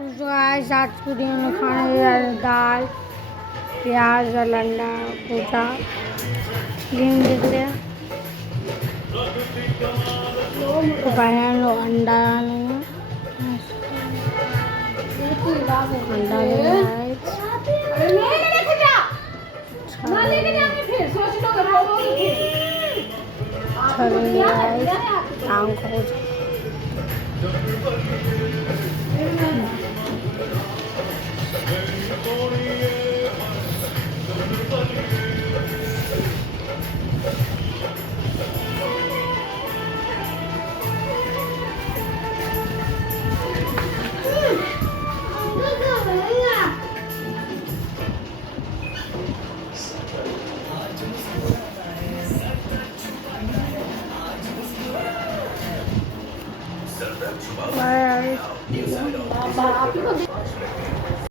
तो आज पूरी में खाने दाल प्याज और अंडा भूजा लीम देख रहे हैं। तो बहन लोग अंडा लेंगे, अंडा लेंगे शाम को बाय।